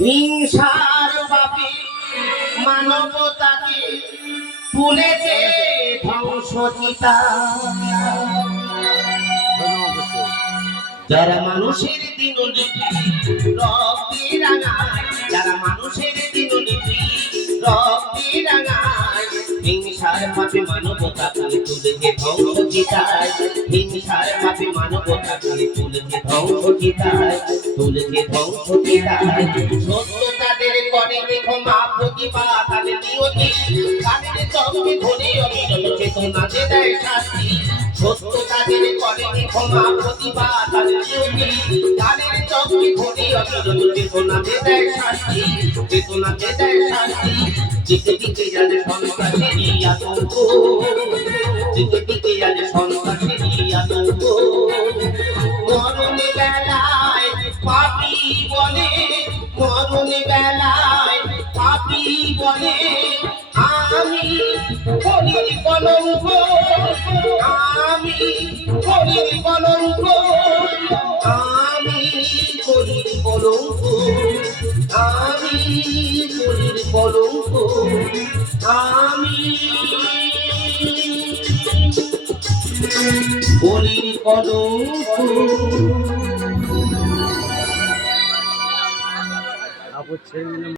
হিংসার বাপে মানবতাকে তুলেছে ধ্বংসচিতা। যারা মানুষের দিন হিংসার পাপে মানবতাকে তুলেছে ধ্বংসচিতায় হিংসার পাপে মানবতাকে তুলেছে ধ্বংসচিতায় তুলেছে ধ্বংসচিতায় সত্য তাদের করে ক্ষমা প্রতিবাদ তাদের নিয়তি। তাদের চোখে ধরে অবিরত চেতনাতে দেয় শাস্তি। সত্য তাদের করে ক্ষমা প্রতিবাদ তাদের নিয়তি। তাদের চোখে ধরে অবিরত চেতনাতে দেয় শাস্তি। চেতনাতে দেয় শাস্তি। দিকে দিকে যাদের সন্ত্রাসেরই আতঙ্ক দিকে দিকে যাদের সন্ত্রাসেরই আতঙ্ক মরণে বেলায় পাপি বলে মরণে বেলায় পাপি বলে আমি করির কলঙ্ক, আমি করির কলঙ্ক, আমি করির কলঙ্ক। করির কলঙ্ক আমি করির কলঙ্ক